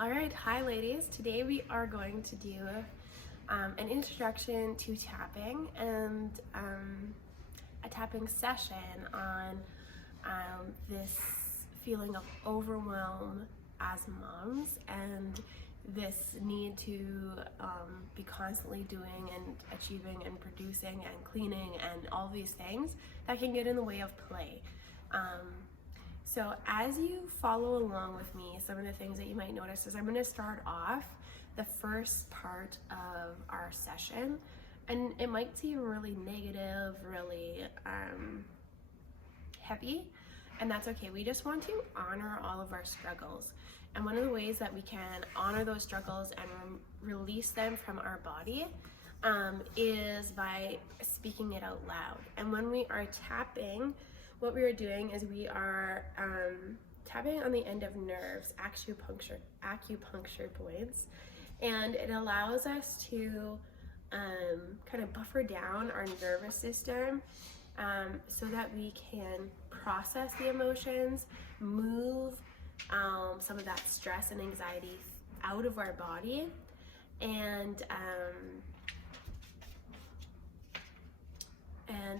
All right, hi ladies. Today we are going to do an introduction to tapping and a tapping session on this feeling of overwhelm as moms and this need to be constantly doing and achieving and producing and cleaning and all these things that can get in the way of play. So as you follow along with me, some of the things that you might notice is I'm going to start off the first part of our session, and it might seem really negative, really heavy, and that's okay. We just want to honor all of our struggles. And one of the ways that we can honor those struggles and release them from our body is by speaking it out loud. And when we are tapping, what we are doing is we are tapping on the end of nerves, acupuncture points, and it allows us to kind of buffer down our nervous system so that we can process the emotions, move some of that stress and anxiety out of our body, and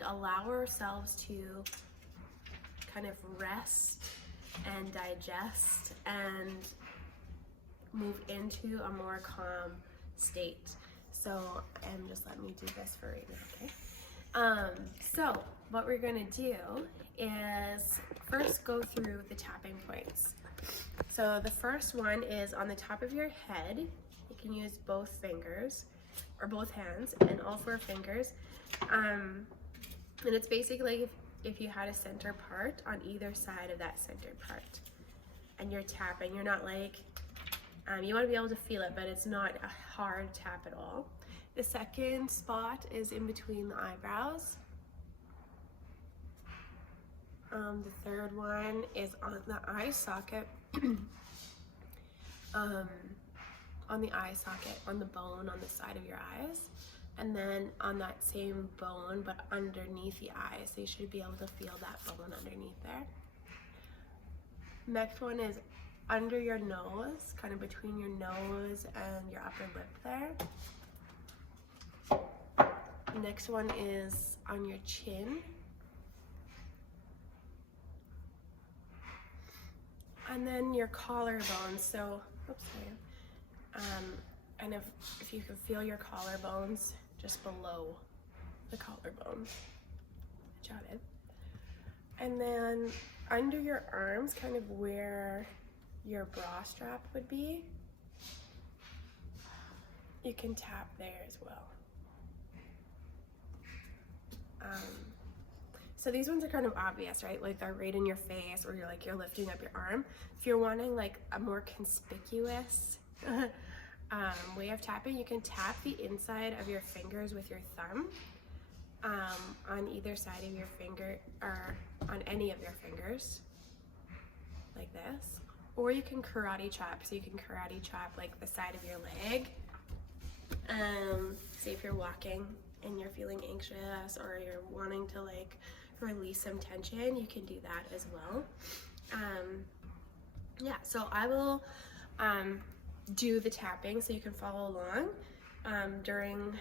allow ourselves to kind of rest and digest and move into a more calm state. So, and just let me do this for right now, okay? So what we're gonna do is first go through the tapping points. So the first one is on the top of your head. You can use both fingers or both hands and all four fingers. And it's basically like if you had a center part on either side of that center part and you're tapping, you're not like, you want to be able to feel it, but it's not a hard tap at all. The second spot is in between the eyebrows. The third one is on the eye socket, on the eye socket, on the bone on the side of your eyes. And then on that same bone, but underneath the eyes. So you should be able to feel that bone underneath there. Next one is under your nose, kind of between your nose and your upper lip there. Next one is on your chin. And then your collarbone. So, oops, sorry. And if you can feel your collarbones just below the collarbone. Jotted. And then under your arms, kind of where your bra strap would be, you can tap there as well. So these ones are kind of obvious, right? Like they're right in your face, or you're lifting up your arm. If you're wanting like a more conspicuous way of tapping, you can tap the inside of your fingers with your thumb on either side of your finger, or on any of your fingers, like this. Or you can karate chop. So you can karate chop like the side of your leg. Say if you're walking and you're feeling anxious or you're wanting to like release some tension, you can do that as well. Yeah, so I will do the tapping so you can follow along during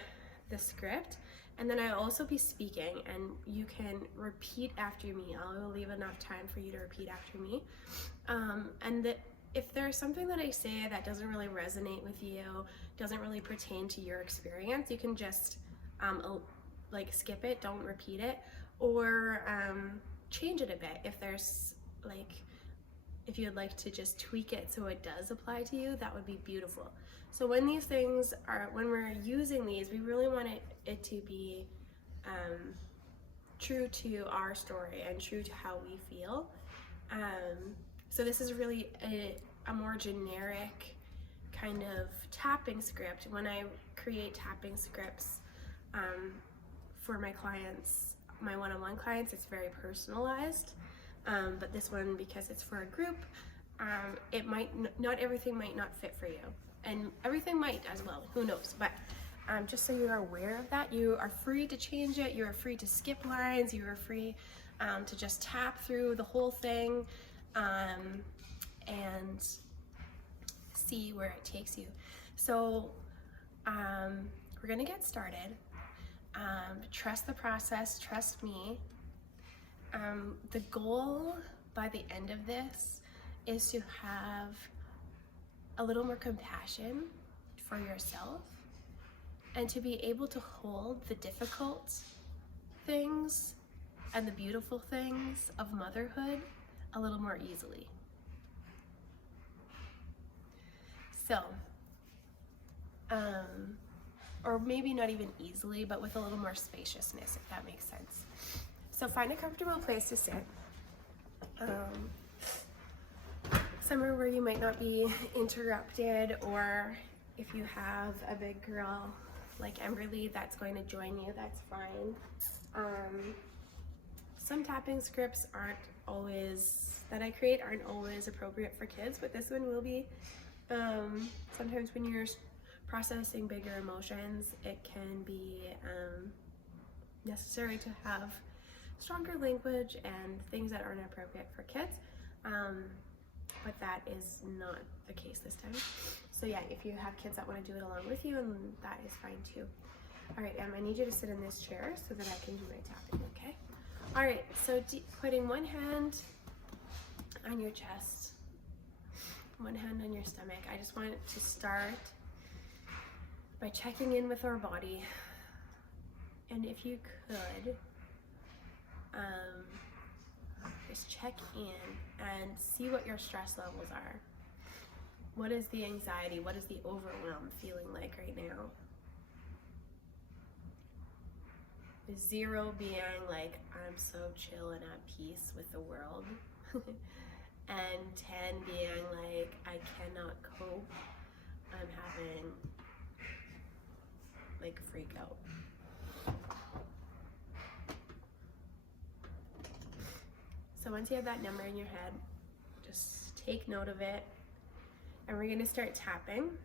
the script, and then I'll also be speaking and you can repeat after me. I will leave enough time for you to repeat after me, and if there's something that I say that doesn't really resonate with you, doesn't really pertain to your experience, you can just like skip it, don't repeat it, or change it a bit if there's like, if you'd like to just tweak it so it does apply to you, that would be beautiful. So when these things are, when we're using these, we really want it to be true to our story and true to how we feel. So this is really a more generic kind of tapping script. When I create tapping scripts for my clients, my one-on-one clients, it's very personalized. But this one, because it's for a group, it might not everything might not fit for you, and everything might as well, who knows. But just so you are aware of that, you are free to change it, you are free to skip lines, you are free to just tap through the whole thing and see where it takes you. So we're gonna get started. Trust the process, trust me. The goal by the end of this is to have a little more compassion for yourself and to be able to hold the difficult things and the beautiful things of motherhood a little more easily. So, or maybe not even easily, but with a little more spaciousness, if that makes sense. So find a comfortable place to sit. Somewhere where you might not be interrupted, or if you have a big girl like Emberly that's going to join you, that's fine. Some tapping scripts that I create aren't always appropriate for kids, but this one will be. Sometimes when you're processing bigger emotions, it can be necessary to have stronger language and things that aren't appropriate for kids. But that is not the case this time. So yeah, if you have kids that want to do it along with you, and that is fine too. All right, I need you to sit in this chair so that I can do my tapping, okay? All right, so putting one hand on your chest, one hand on your stomach. I just want to start by checking in with our body. And if you could, just check in and see what your stress levels are. What is the anxiety? What is the overwhelm feeling like right now? 0 being like, I'm so chill and at peace with the world. And 10 being like, I cannot cope. I'm having like a freak out. So once you have that number in your head, just take note of it. And we're gonna start tapping.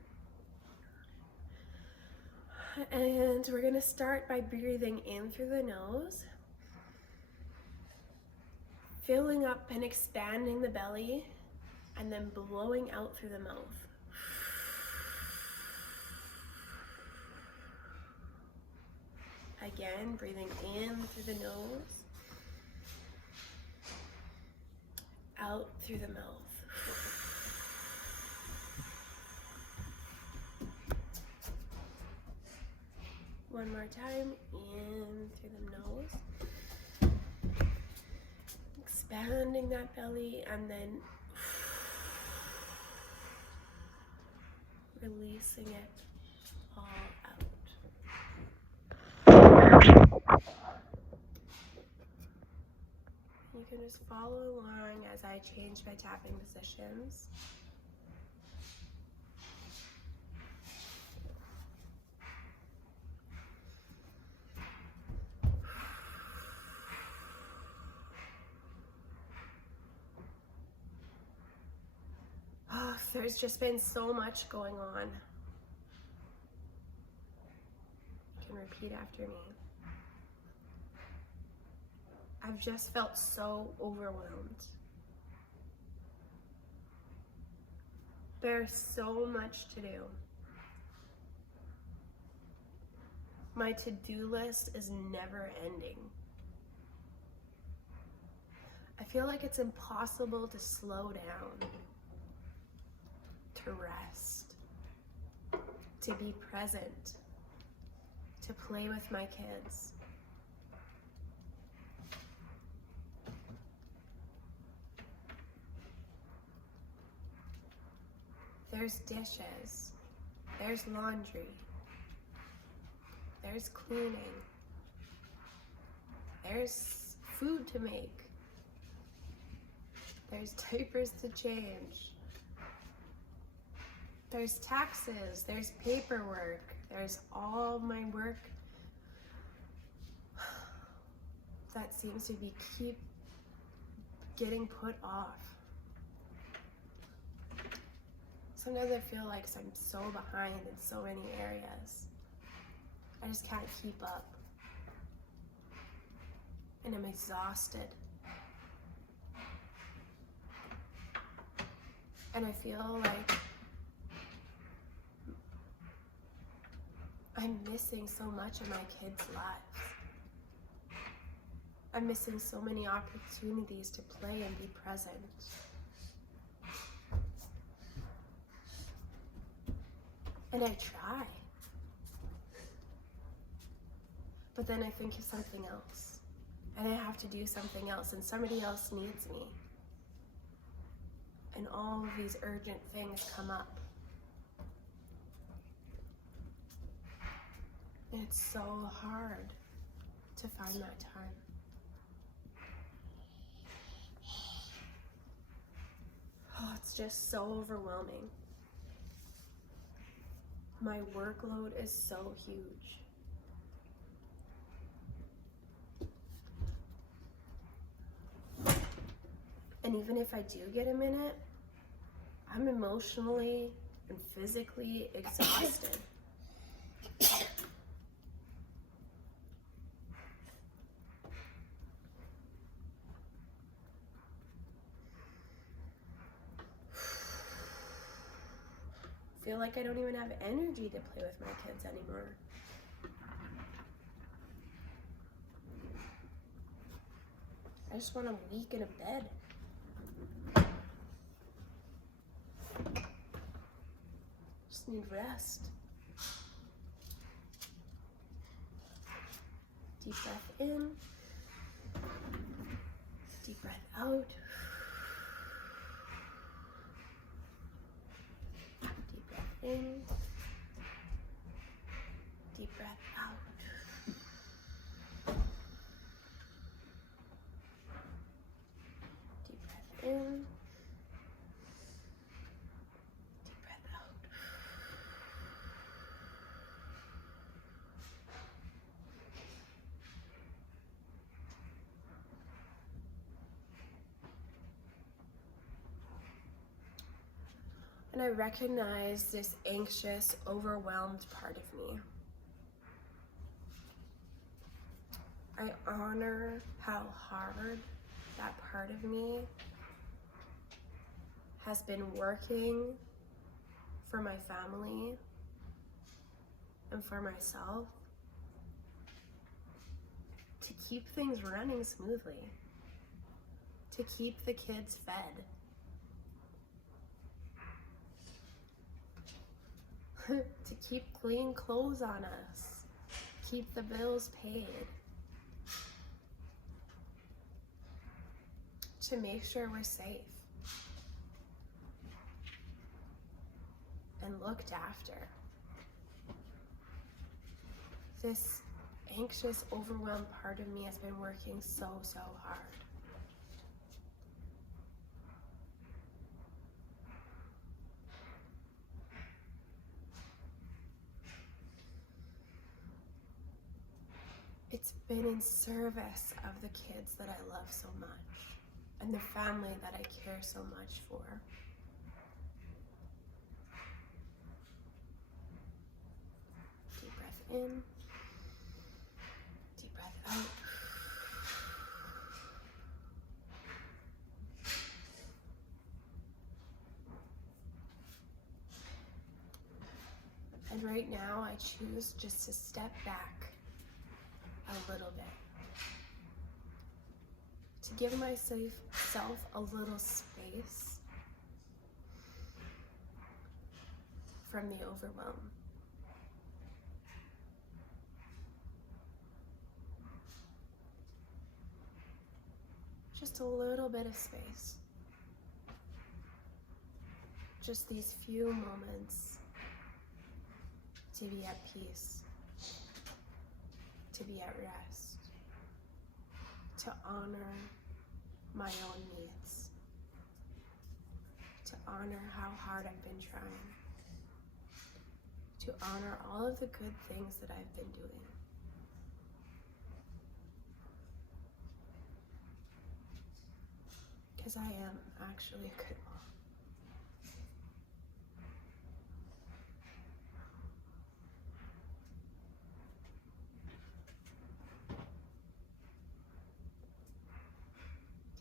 And we're gonna start by breathing in through the nose, filling up and expanding the belly, and then blowing out through the mouth. Again, breathing in through the nose, out through the mouth. One more time, in through the nose, expanding that belly, and then releasing it all out. You can just follow along as I change my tapping positions. Oh, there's just been so much going on. You can repeat after me. I've just felt so overwhelmed. There's so much to do. My to-do list is never ending. I feel like it's impossible to slow down, to rest, to be present, to play with my kids. There's dishes, there's laundry, there's cleaning, there's food to make, there's diapers to change, there's taxes, there's paperwork, there's all my work that seems to keep getting put off. Sometimes I feel like I'm so behind in so many areas. I just can't keep up. And I'm exhausted. And I feel like I'm missing so much of my kids' lives. I'm missing so many opportunities to play and be present. And I try. But then I think of something else. And I have to do something else, and somebody else needs me. And all of these urgent things come up. And it's so hard to find that time. Oh, it's just so overwhelming. My workload is so huge. And even if I do get a minute, I'm emotionally and physically exhausted. I feel like I don't even have energy to play with my kids anymore. I just want a week in a bed. Just need rest. Deep breath in. Deep breath out. Deep breath in. Deep breath out. Deep breath in. Deep breath out. And I recognize this anxious, overwhelmed part of me. I honor how hard that part of me has been working for my family and for myself to keep things running smoothly, to keep the kids fed. To keep clean clothes on us, keep the bills paid, to make sure we're safe and looked after. This anxious, overwhelmed part of me has been working so hard. It's been in service of the kids that I love so much and the family that I care so much for. Deep breath in, deep breath out. And right now I choose just to step back a little bit, to give myself a little space from the overwhelm. Just a little bit of space. Just these few moments to be at peace, to be at rest, to honor my own needs, to honor how hard I've been trying, to honor all of the good things that I've been doing. Because I am actually a good mom.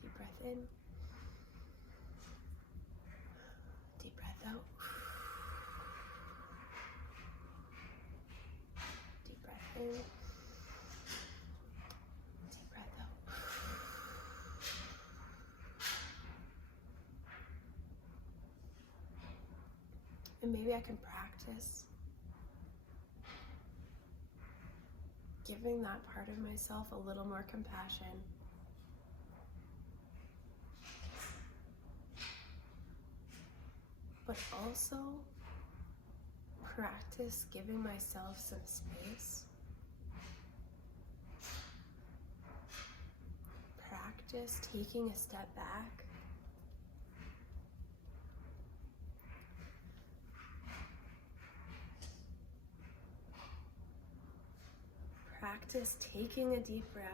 Deep breath in. Deep breath out. And maybe I can practice giving that part of myself a little more compassion. But also practice giving myself some space. Practice taking a step back. Practice taking a deep breath.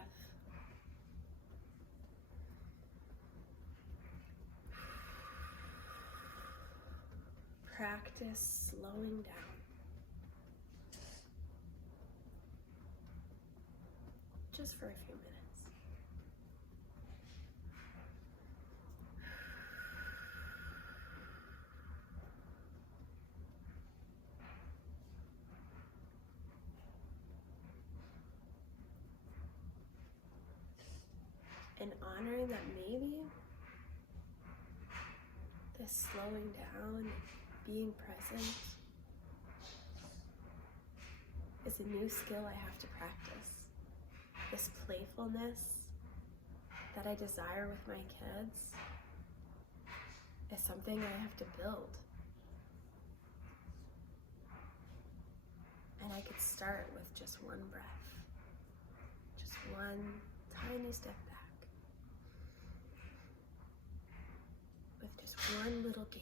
Practice slowing down. Just for a few minutes. And honoring that maybe this slowing down, being present, is a new skill I have to practice. This playfulness that I desire with my kids is something I have to build. And I could start with just one breath, just one tiny step back, with just one little game.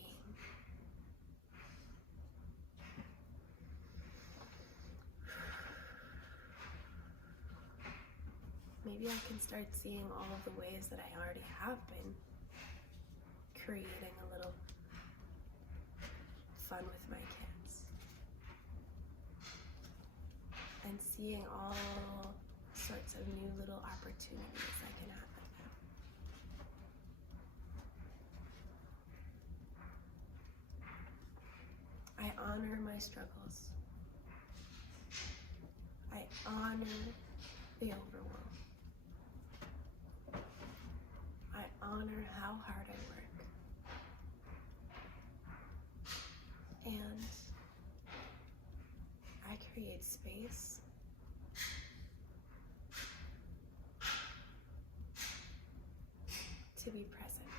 Maybe I can start seeing all of the ways that I already have been creating a little fun with my kids. And seeing all sorts of new little opportunities I can have with them. I honor my struggles. I honor the overwhelm. I honor how hard I work. And I create space to be present,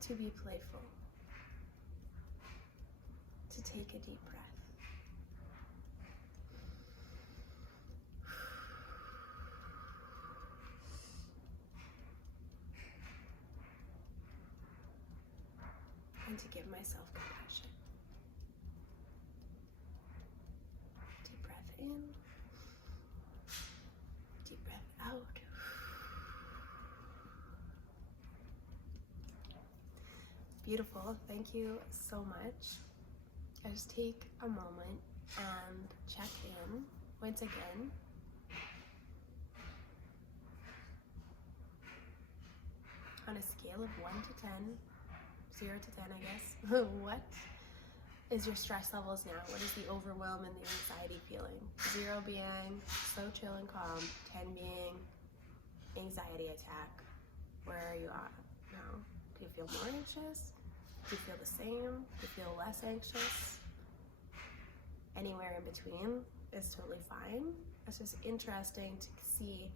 to be playful, to take a deep breath. And to give myself compassion. Deep breath in, deep breath out. Beautiful, thank you so much. I just take a moment and check in once again. On a scale of 1 to 10, 0 to 10, I guess. What is your stress levels now? What is the overwhelm and the anxiety feeling? 0 being so chill and calm, 10 being anxiety attack. Where are you at now? Do you feel more anxious? Do you feel the same? Do you feel less anxious? Anywhere in between is totally fine. It's just interesting to see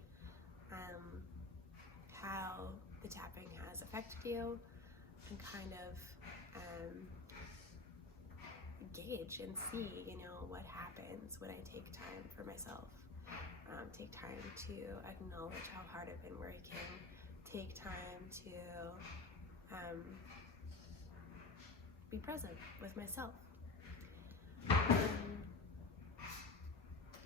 how the tapping has affected you, and kind of gauge and see, what happens when I take time for myself. Take time to acknowledge how hard I've been working. Take time to be present with myself.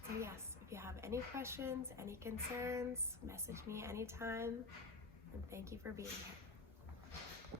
So yes, if you have any questions, any concerns, message me anytime. And thank you for being here.